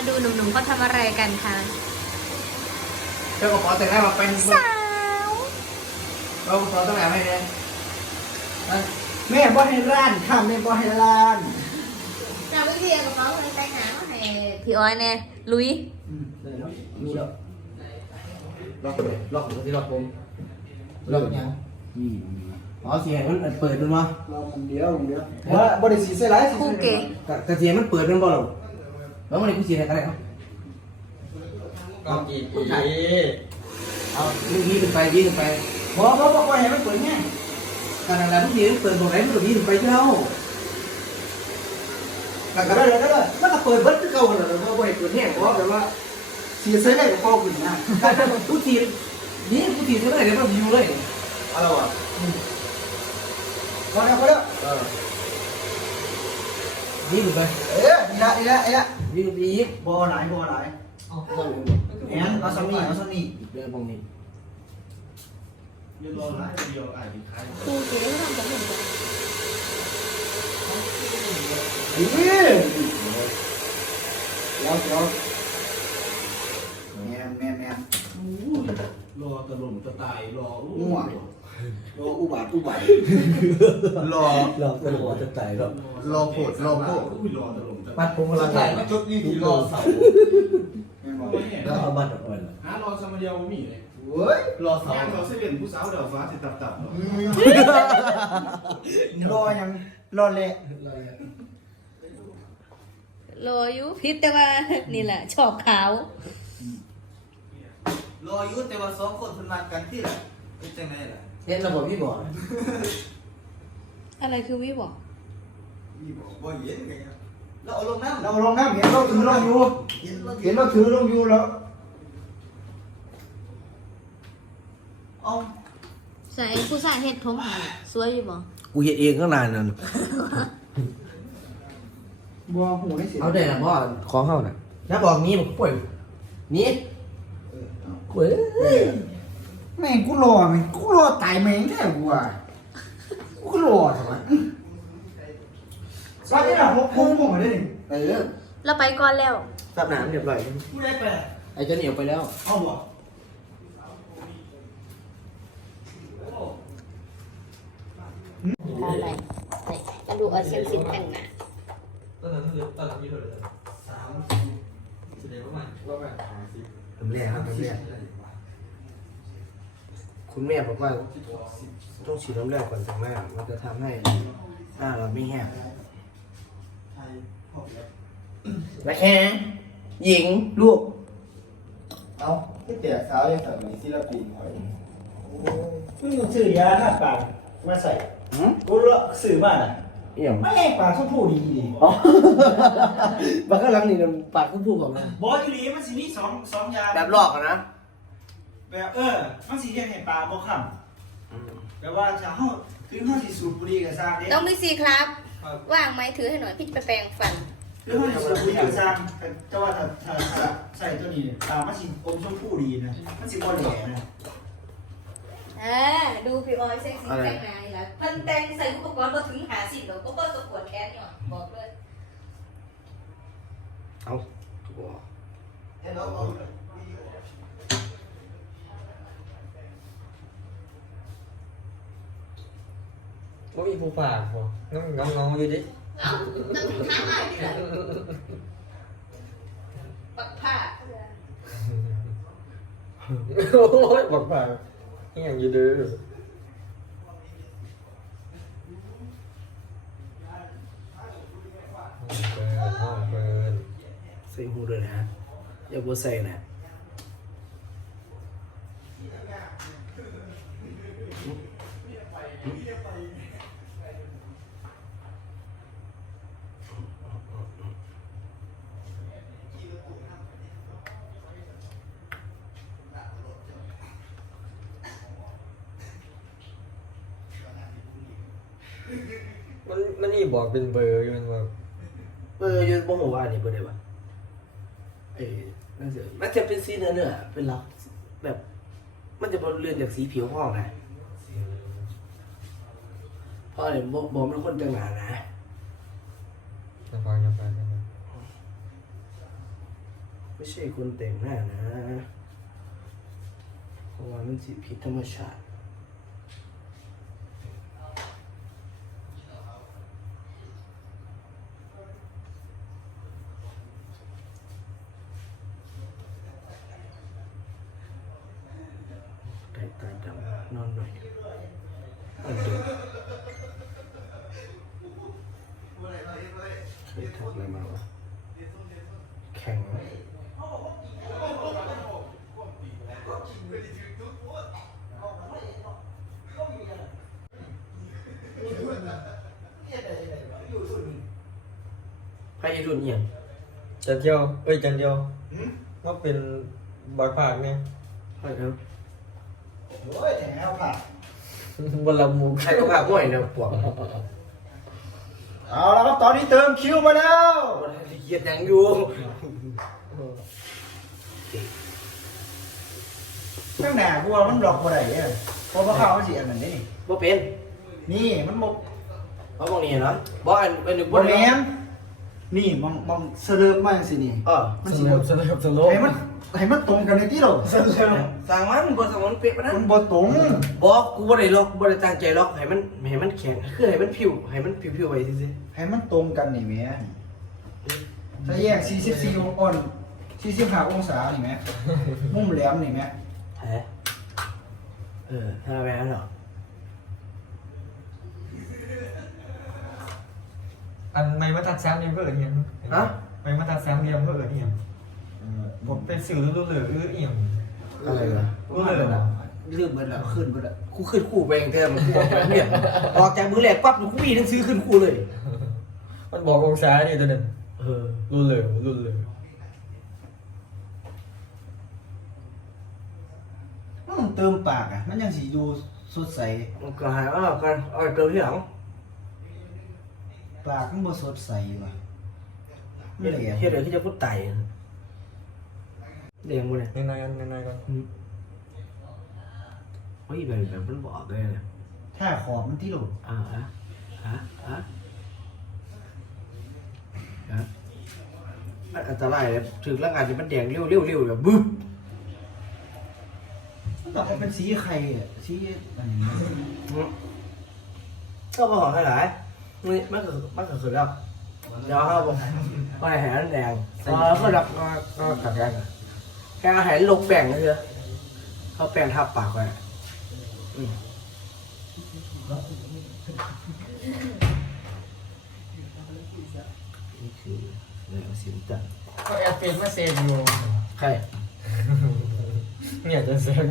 มาดูหนุ่มๆเขาทำอะไรกันคะเจ้ากระเป๋าแต่งหน้ามาเป็นสาวเอากระเป๋าตั้งไหนให้เนี่ยนะแม่บ่ให้ร้านค่ะแม่บ่ให้ร้านเราไม่เรียกกระเป๋าเงินแต่งงานมาให้พี่อ้อยเนี่ยลุยอืมเลยเนาะมีแล้วล็อกเลยล็อกผมที่ล็อกผมเรายังนี่อ๋อเสียงมันเปิดมันวะเราคนเดียวคนเดียวว่าบ่ได้สีใส่หลายสีคู่ใส่เก๋แต่แต่เสียงมันเปิดมันบ่หรอ แล้วมันนี่กูเสียอะไรกันเนี่ยก็กี่ปีเอาลูกนี้ขึ้นไปยี่ขึ้นไปบ่บ่บ่บ่ให้มันเปิดไงขนาดนั้นลูกนี้เปิดบอกไหนลูกนี้ขึ้นไปเท่าแล้วก็ได้แล้วก็ได้มันก็เปิดเบิดคือเก่าแล้วบ่บ่ให้เปิดแห้งเพราะแบบว่าสีใส่ได้ก็พอขึ้นนะกูทีนี่กูทีเท่าไหร่เดี๋ยวมันวิวเลยอะไรวะพอแล้วพอแล้ว เออยี่ขึ้นไปเอ้ยนี่ละนี่ละนี่ละยี่ขึ้นไปอีกบ่หลายบ่หลายเอาเอาแม่นเอาซ้ำนี่เอาซ้ำนี่เรื่องพวกนี้ยืนรอหลายเดียวอ่านอีกครั้งคู่เก๋ทำผมเหมือนกันอีแล้วเดี๋ยวแม่นแม่นแม่น รอตะลุมตะตายรอง่วงรออุบาทอุบาทรอหลอกตัวหัวจะตายแล้วรอโผดรอโผดอุ้ยรอตะลุมตะปัดผมกำลังถ่ายจุดนี้ที่รอเสาแม่นบ่แล้วเอาบัตรออกไปเลยหารอสมาเดียวมีเลยเว้ยรอเสาเราเส้นผู้สาวเดี๋ยวฟ้าจะตับตับรอยังรอเละรออยู่พิษแต่ว่านี่แหละชอบขาว รออยู่แต่ว่าสองคนเพิ่นมากันที่ละเป็นจังไดล่ะเห็นระบบพี่บอกอะไรคือวิบอกมีบ่บ่เห็นไงครับแล้วเอาลงน้ำเราลงน้ำเห็นเราถือเราอยู่เห็นแล้วเห็นเราถือเราอยู่แล้วเอาใส่ผู้ชายเฮ็ดผมให้สวยอยู่บ่กูเห็นเองข้างนานนั่นบัวหูได้สิเอาได้นะพ่อของเข้าน่ะน้าบอกนี้บอกป่วยนี้ ป่วยแม่งกูรอแม่งกูรอตายแม่งแค่กูอะกูรอทำไมตอนนี้เราพกพุ่งพุ่งมาได้ดิเออเราไปก่อนแล้วซับน้ำเรียบร้อยกูได้ไปไอ้เจ้าเหนียวไปแล้วเอาบ่อะไรมาดูเอาเส้นสินแต่งหน้าตอนนั้นคือตอนนั้นมีเท่าไหร่สามแสดงว่ามันว่ามันหาสิ ทำแรกครับทำแรกคุณแม่บอกว่าต้องฉีดน้ำแรกก่อนแต่งหน้ามันจะทำให้หน้าเราไม่แห้งไทยพอแล้วและแห้งหญิงลูก เอาที่เตี๋ยสาวยังสมัยศิลปินคอยเพิ่งซื้อยาหน้าปากมาใส่หืมกูเลาะซื้อมาน่ะ เอี่ยมไม่ปากชมพูดีดีอ๋อ บักกะลังนี่มันปากก็พูดกับมันบอสอีหลีมันสิมีสองสองยาแบบลอกอะนะแบบเออ มันสิเรียกให้ปลาบ่คำแปลว่าถ้าเฮาถึงเฮาสิสูบบุหรี่ก็สร้างเด้น้องมิซีครับว่างไหมถือให้หน่อยพี่จะไปแปรงฟันคือเฮาสิสูบบุหรี่ก็สร้างแต่ว่าถ้าถ้าถ้าใส่ตัวนี้ตามันสิอมชมพูดีนะ มันสิบ่แหลนะ อ่าดูพี่ออยเซ็กซี่แต่งหน้านี่ละเพิ่นแต่งใส่อุปกรณ์บ่ถึงหาสิบหรอกก็บ่จะปวดแขนอยู่บอกเลยเอาเห็นแล้วเอาว่ามีผู้ป่าบ่น้องน้องน้องอยู่ดิเอ้าจะถึงท้าหายนี่แหละปักผ้า โอ้ยบอกป่า นี่ยังอยู่เด้อเปิดห้องเปิดใส่หูด้วยนะ อย่าบัวใส่นะ มันมันนี่บอกเป็นเบอร์อยู่มันว่าเออยืนบ่หัวว่าอันนี้เปิดได้ปะเอ้ยน่าจะมันจะเป็นสีเนื้อเนื้อเป็นล็อกแบบ มันจะบนเรือนจากสีผิวห้องนะเพราะอะไรบอกบอกมันคนจังหนานะจะฟังจะฟังจะฟังไม่ใช่คนแต่งหน้านะเพราะว่ามันสิผิดธรรมชาติ ไก่ตาดำนอนหน่อยอันเดียวเคยทำอะไรมาวะแข่งวะใครจะรุ่นเอียงจันเดียวเอ้ยจันเดียวก็เป็นบอยปากเนี่ยใครครับ โอ้ยแถวผ่า บนละมุกใครก็พาบ่อยนะปวกเอาแล้วครับตอนนี้เติมคิวมาแล้วมันเกียดยังอยู่ข้างหน้ากูว่ามันหลอกบ่ได้เนี่ยเพราะว่าข้าวมันสิอันนั้นนี่บ่เป็น นี่มันบ่เพราะบางนี้เนาะบ่อันอันหนึ่งบ่บ่แม่แม่น นี่มองมองเสลิมมาจังซี่นี่เออมันสสิลบ่บสลบสลบให้มันให้มันตรงกันในที่เราเสลิมสั่งมันบ่สั่งมันเป๊ะปะนะมันบ่ตรงบ่กูบ่ได้ล็อกบ่ได้ตั้งใจล็อกให้มันให้มันแข็งคือให้มันผิวให้มันผิวๆไว้ซื่อให้มันตรงกันนี่แหม่ถ้าแยก44องอ่อน45องศานี่แหม่มุมแหลมนี่แหม่ๆแฮะเออถ้าแม่นเนาะ อันไม่มาตัดสามเหลี่ยมเพื่ออะไรเนี่ยไม่มาตัดสามเหลี่ยมเพื่ออะไรเนี่ยผมเป็นสื่อรู้เหลืออื้อเอี่ยมอะไรวะรู้เหลือลืมเบิดแล้วขึ้นเบิดแล้วกูขึ้นคู่ไปเองแท้มันกูออกจากเนี่ยออกจากมือแรกปั๊บกูมีหนังสือขึ้นคู่เลย มันบอกองศาเนี่ยตัวนึงเออรู้เหลือรู้เหลือมันเติมปากอะ มันยังสิดูสดใสมันก็หายว่ากันเอาเติมที่หลัง ปากมันบ่สดใสว่ะมัเฮ็นดเหลวเฮ็ดอะไรที่จะพูดไตเลี้ยงบ่เนี่ยในในกันในในกันเฮ้ยแบบแบบมันบอกเลยนะถ้าขอบมันที่โหลอ่าฮะฮะฮะฮะมันอันตรายเลยถึงร่างกายที่มันแดงเร็วเร็วเร็วแบบบึ้บมันต้องเป็นสีไข่อะสีอันนี้ก็มาหอมขนาด นี่มันก็มันก็คือแบบเดี๋ยวเขาบอกไปแหนแดงพอแล้วก็ดับก็ก็กัดแดงแค่อาหารลงแป้งนะเถอะเขาแป้งทับปากไว้อืมนี่คือเรื่องสินจันก็แอดเป็นมาเซฟอยู่ใครเนี่ยจะเซฟ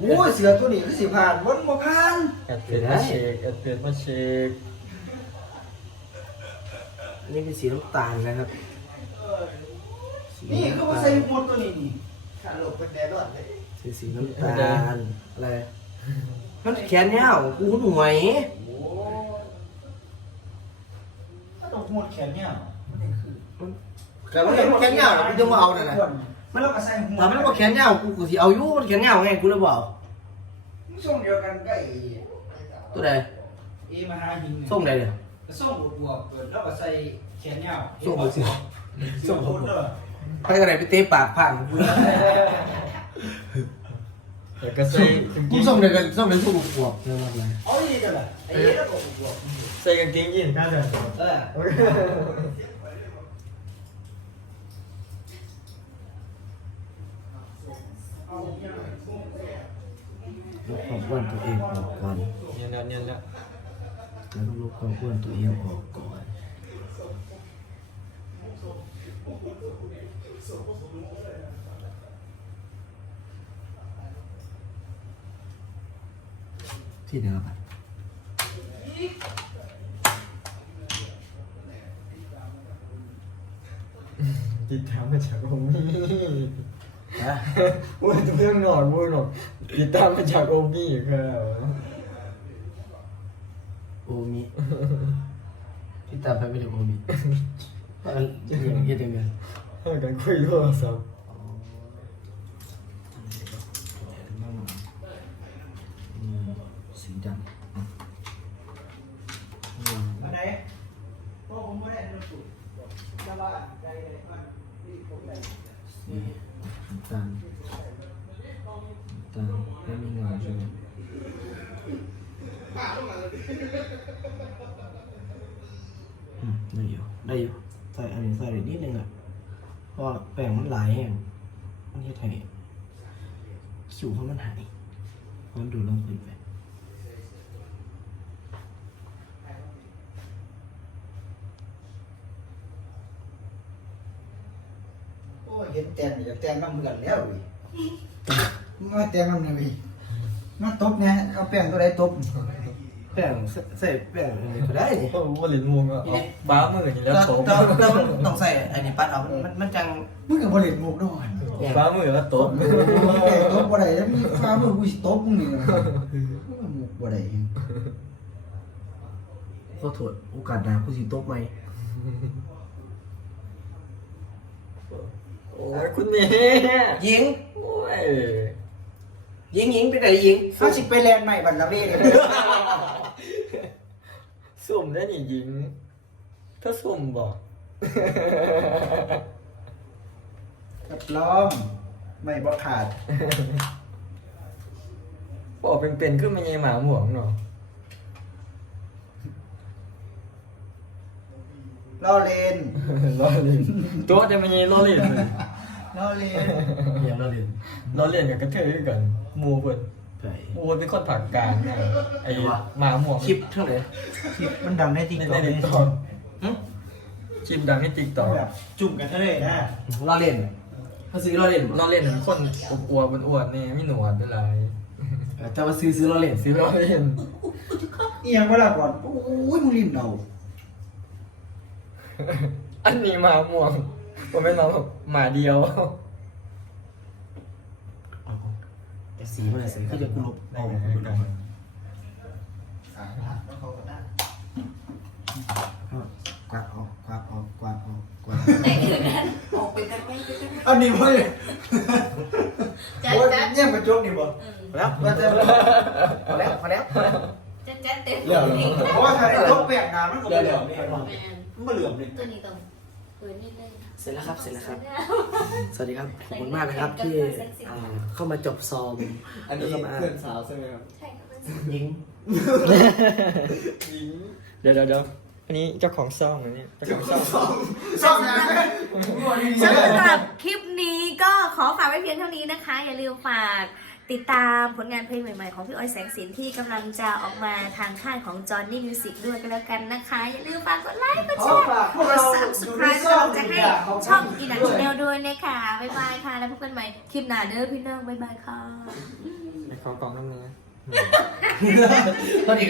โอ้ยเสือตัวนี้คือสิผ่านวนบ่ผ่านแอดเป็นมาเช็คแอดเป็นมาเช็ค อันนี้เป็นสีน้ำตาลนะครับสีนี่ก็บ่น้ำตาใส่ลหมดตัวนี้นี่ถ้าโลกเป็นแดดร้อนเลยสีสีน้ำตาลอะไรมันแขนยาวกูหน่วยโอ้ถ้าต้องหมดแขนยาวแต่มันเป็นแขนยาวนะกูจะมาเอาเนี่ยนะมันเราก็ใส่หัวถ้ามันบ่แขนยาวกูกูสิเอาอยู่มันแขนยาวไงกูเลยบอกมันส่งเดียวกันก็ไอ้ตัวใดเอมหาหินส่งใดเนี่ย ส่งบวกๆเปิดแล้วก็ใส่แขนยาวส่งบ่สิ ส่งบวกเด้อใครก็ได้ไปเตะปากพังกูแต่ก็ใส่กางกูเกงส่งเดียวกันส่งเดียวกูบวกเจอมาเลยเอาอีกกันล่ะไอ้เอแล้วก็บวกใส่กางเกงยีนส์กันเลยเออลบความอ้วนตัวเองออกก่อน เนี่ยนะเนี่ยนะแล้ว ต้องลบความอ้วนตัวเองออกก่อนที่เดิมอะติดตามมาจากองค์นี้ฮะวุ้ยตัวเรื่องหนอนวุ้ยหนอนติดตามมาจากองค์นี้ครับโอ มิ ที่ตามไปไม่ถึงโอมิเออยังยังยังไงให้กันคุยโทรศัพท์อืมสีดำอืมมาไหนพ่อผมไม่ได้รถสูบจะว่าใจเลยว่านี่ผมได้นี่น้ำตาลน้ำตาลไม่มีเงาใช่ไหมอืม ได้อยู่ได้อยู่ใส่อันนี้ใส่ได้นิดนึงอะเพราะว่าแป้งมันหลายแห้งมันเฮ็ดให้สิวเขามันหายมันดูดลงพื้นไปโอ้ยเห็นแตงนี่จะแตงน้ำเหมือนแล้ววิมาแตงน้ำเนี่ยวิมาตบเนี่ยเอาแป้งตัวใดตบ แป้งใส่ใส่แป้งอันนี้ก็ได้นี่โอ้โหเหรียญวงอะเอาบ้ามือนี่แล้วโต๊ะแต่แต่มันต้องใส่อันนี้ปัดเอามันมันมันจัง มึงกับบริเวณมุกด้วย บ้ามือแล้วโต๊ะมึงแต่ตบบ่ได้แล้วมึงฟ้ามือกูสิตบมึงนี่นะมึงมุกบ่ได้เองขอโทษโอกาสหน้ากูสิตบไหมโอ้ยคุณเมย์ยิง โอ้ย ยิงยิงไปไหนยิงเขาสิไปแลนด์ใหม่บัดละเวเลยสุ่มได้นี่ยิง ถ้าสุ่มบอกรับรอง ไม่บ่ขาด บอกเป็นๆขึ้นมาไงหมาหมวงเนาะล้อเล่นล้อเล่นตัวจะมาไงล้อเล่น เลยล้อเล่นเยี่ยมเราเรียนล้อเล่นกับกระเทยคือกันหมูเพิ่นใช่หมูเพิ่นเป็นคนผักกลางนะไอ้หมาหมวงคลิปเท่าไหร่คลิปมันดังในติ๊กในต็อกในติ๊กต็อกคลิปดังในติ๊กต็อกแบบจุ่มกันเท่าไหร่นะเราเรียนเขาซื้อเราเรียนล้อเล่นคนอ้วนๆอ้วนๆนี่มีหนวดด้วยหลายแต่ว่าซื้อซื้อเราเรียนซื้อล้อเล่นเอียงเวลาก่อนโอ้ยมึงริมเราอันนี้หมาหมวง ผมเป็นน้องหมาเดียวแต่สีมันสีคือจะกูลบเอากวาดออกกวาดออกกวาดออกกวาดแต่คืนนั้นออกไปกันไม่ไปกันอันนี้เว้ยจัดโอ้ยจัดเนี่ยมาจกนี่บ่อืมแล้วพอแล้วพอแล้วจัดจัดเต็มเหลือมเพราะว่าถ้าไอ้ตกแปลกน้ำมันก็บ่เหลือมเนี่แมนมันบ่เหลือมเนี่ยตัวนี้ต้อง ปิดนิดนึงเสร็จแล้วครับเสร็จแล้วครับ สวัสดีครับขอบคุณมากนะครับที่อ่าเข้ามาจบซอมอันนี้แล้วก็มาเพื่อนสาวใช่ไหมครับใช่ครับยิงเดี๋ยวเดี๋ยวเดี๋ยวอันนี้เจ้าของซ่องนะเนี่ยเจ้าของซ่องซ่อมยังไงสำหรับคลิปนี้ก็ขอฝากไว้เพียงเท่านี้นะคะ อย่าลืมฝาก ติดตามผลงานเพลงใหม่ๆ ของพี่อ้อยแสงสินที่กำลังจะออกมาทางค่ายของ Johnny Music ด้วยก็แล้วกันนะคะ อย่าลืมฝากกดไลค์ กดขแชอร์ฝากพกวกดเรา subscribe อยู่ในซ่อมจะให้ช่องอีนันชาแนลด้วยนะคะบ๊ายบายค่ะ แล้วพบกันใหม่คลิปหน้าเด้อพี่น้องบ๊ายบายค่ะในของกล่องน้ำเนื้อเท่านี้